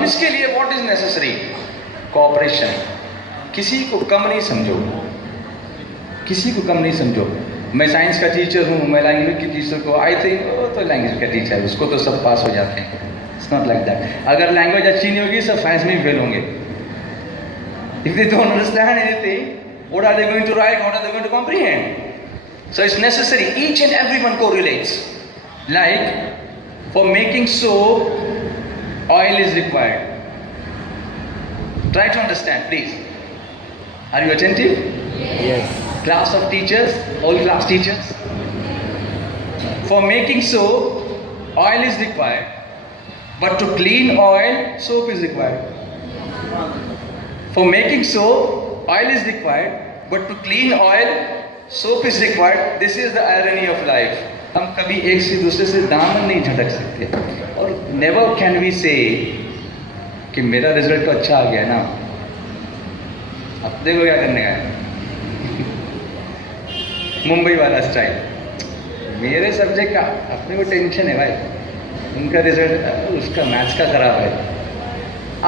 इसके लिए what is necessary? Cooperation. किसी को कम नहीं समझो, किसी को कम नहीं समझो। मैं साइंस का टीचर हूँ, मैं लैंग्वेज की टीचर को आई थिंक वो तो लैंग्वेज का टीचर है, उसको तो सब पास हो जाते हैं। It's not like that. अगर लैंग्वेज अच्छी नहीं होगी सब साइंस में भी फेल होंगे। If they don't understand anything, what are they going to write, what are they going to comprehend? So it's necessary, each and everyone correlates. Like for making soap, oil is required. Try to understand, please. Are you attentive? Yes. Class of teachers, all class teachers. For making soap, oil is required. But to clean oil, soap is required. For making soap, oil is required. But to clean oil, soap is required. This is the irony of life. हम कभी एक से दूसरे से दामन नहीं झटक सकते। और never can we say कि मेरा रिजल्ट तो अच्छा आ गया ना, अब देखो क्या करने का है। मुंबई वाला स्टाइल, मेरे सब्जेक्ट का अपने को टेंशन है भाई, उनका रिजल्ट उसका मैथ्स का खराब है।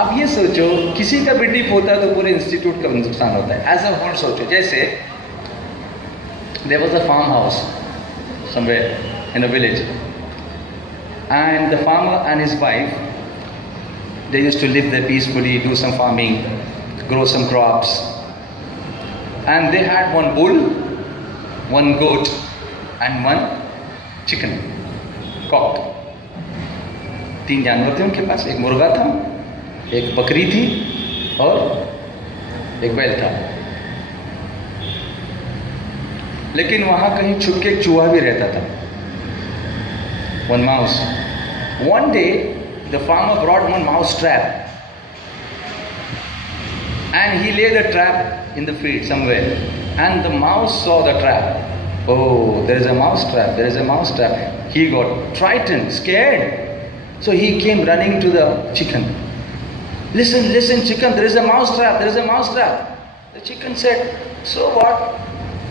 अब ये सोचो किसी का भी डिप होता है तो पूरे इंस्टीट्यूट का नुकसान होता है। एज अ होल सोचो, जैसे there was a farmhouse somewhere in a village, and the farmer and his wife, they used to live there peacefully, do some farming, grow some crops, and they had one bull, one goat, and one chicken, cock. 3 जानवर थे उनके पास। एक मुर्गा था, एक बकरी थी और एक बैल था। लेकिन वहां कहीं छुप के एक चूहा भी रहता था, one mouse. One day the farmer brought one mouse trap and he laid a trap in the field somewhere and the mouse saw the trap. Oh, there is a mouse trap, there is a mouse trap. He got frightened, scared, so he came running to the chicken. Listen, listen, chicken, there is a mouse trap, there is a mouse trap. The chicken said, so what?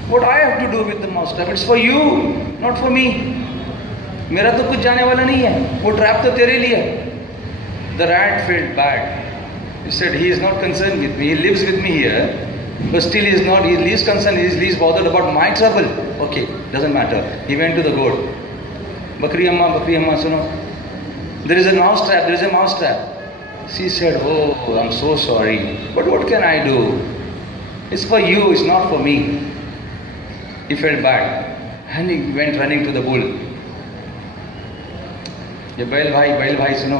What I have to do with the mouse trap? It's for you, not for me. मेरा तो कुछ जाने वाला नहीं है, वो ट्रैप तो तेरे लिए है. The rat felt bad. He said, he is not concerned with me, he lives with me here, but still he is not, he is least concerned, he is least bothered about my trouble. Okay, doesn't matter. He went to the goat. Bakri amma, suno. There is a mouse trap, there is a mouse trap. She said, oh, I'm so sorry, but what can I do? It's for you, it's not for me. He felt bad and he went running to the bull. ये बैल भाई सुनो,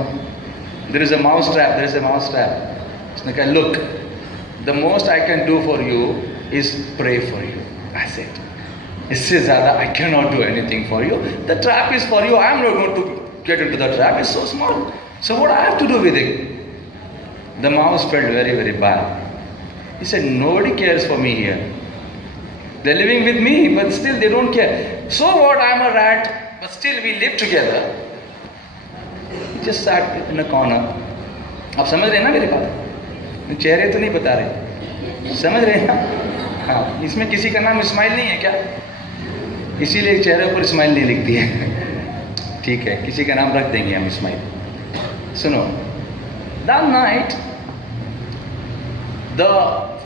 there is a mouse trap, there is a mouse trap. उसने कहा, look, the most I can do for you is pray for you. I said, इससे ज़्यादा I cannot do anything for you. The trap is for you. I am not going to get into the trap. It's so small. So what I have to do with it? The mouse felt very, very bad. He said, nobody cares for me here. They're living with me, but still they don't care. So what? I'm a rat, but still we live together. He just sat in a corner. आप समझ रहे हैं ना मेरी बात? चेहरे तो नहीं बता रहे, समझ रहे हैं ना? हाँ, इसमें किसी का नाम इस्माइल नहीं है क्या? इसीलिए चेहरे पर इस्माइल नहीं लिखती है। ठीक है, किसी का नाम रख देंगे हम इस्माइल। सुनो, that night the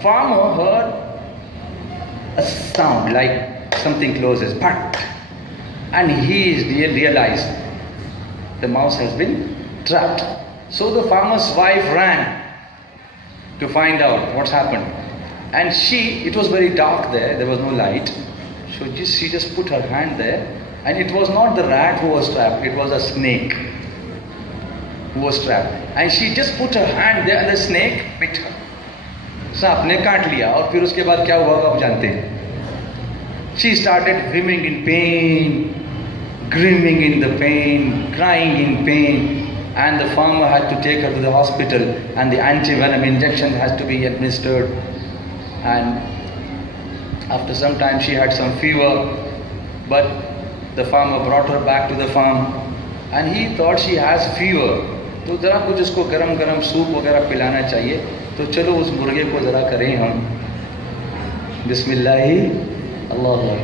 farmer heard a sound like something closes, but, and he realized the mouse has been trapped. So the farmer's wife ran to find out what's happened, and it was very dark there was no light, so she just put her hand there, and it was not the rat who was trapped, it was a snake who was trapped, and she just put her hand there and the snake bit her. सांप ने काट लिया और फिर उसके बाद क्या हुआ आप जानते हैं? She started screaming in pain, screaming in the pain, crying in pain, and the farmer had to take her to the hospital, and the antivenom injection has to be administered, and after some time she had some fever, but the farmer brought her back to the farm, and he thought she has fever, तो ज़रा कुछ उसको गरम गरम सूप वगैरह पिलाना चाहिए, तो चलो उस मुर्गे को ज़रा करें हम बिस्मिल्लाही अल्लाह अकबर।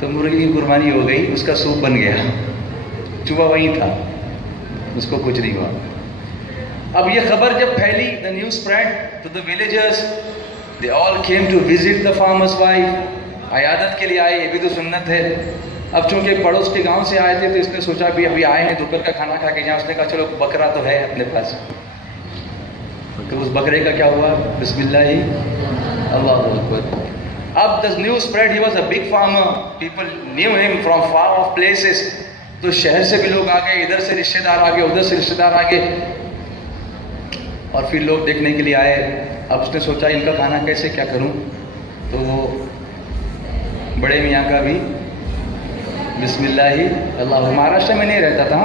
तो मुर्गे की कुर्बानी हो गई, उसका सूप बन गया, चूहा वहीं था, उसको कुछ नहीं हुआ। अब ये खबर जब फैली, the news spread to the villagers, they all came to visit the farmer's wife. अयादत के लिए आए, ये भी तो सुन्नत है। अब चूंकि पड़ोस के गांव से आए थे तो इसने सोचा भी अभी आए हैं दोपहर का खाना खा के जाएं। उसने कहा चलो बकरा तो है अपने पास, तो उस बकरे का क्या हुआ, बिस्मिल्लाह ही अल्लाहु अकबर। अब the news spread, he was a big farmer, people knew him from far of places. तो शहर से भी लोग आ गए, इधर से रिश्तेदार आ गए, उधर से रिश्तेदार आ गए, और फिर लोग देखने के लिए आए। अब उसने सोचा इनका खाना कैसे क्या करूं, तो वो बड़े मियाँ का भी बिस्मिल्लाह ही अल्लाह, महाराष्ट्र में नहीं रहता था,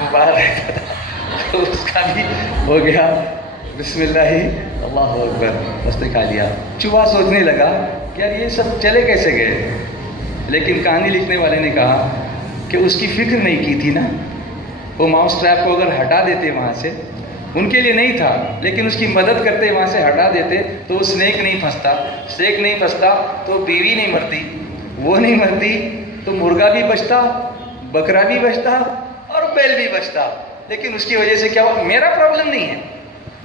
वो बाहर रहता था, तो उसका भी हो गया बिस्मिल्लाह ही अल्लाह अकबर, उसने खा लिया। चूहा सोचने लगा कि यार ये सब चले कैसे गए, लेकिन कहानी लिखने वाले ने कहा कि उसकी फिक्र नहीं की थी ना। वो माउस ट्रैप को अगर हटा देते वहाँ से, उनके लिए नहीं था, लेकिन उसकी मदद करते वहाँ से हटा देते तो वो स्नेक नहीं फंसता, स्नेक नहीं फंसता तो बीवी नहीं मरती, वो नहीं मरती तो मुर्गा भी बचता, बकरा भी बचता और बैल भी बचता। लेकिन उसकी वजह से क्या हुआ, मेरा प्रॉब्लम नहीं है,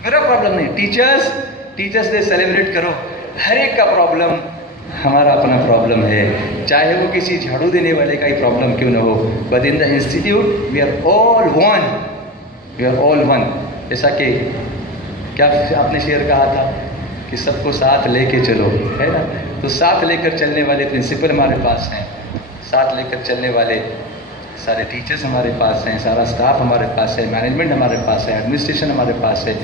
मेरा प्रॉब्लम नहीं। टीचर्स डे सेलिब्रेट करो, हर एक का प्रॉब्लम हमारा अपना प्रॉब्लम है, चाहे वो किसी झाड़ू देने वाले का ही प्रॉब्लम क्यों ना हो। But in the institute we are all one, we are all one. जैसा कि क्या आपने शेर कहा था कि सबको साथ लेके चलो, है ना। तो साथ लेकर चलने वाले प्रिंसिपल हमारे पास हैं, साथ लेकर चलने वाले सारे टीचर्स हमारे पास हैं, सारा स्टाफ हमारे पास है, मैनेजमेंट हमारे पास है, एडमिनिस्ट्रेशन हमारे पास है।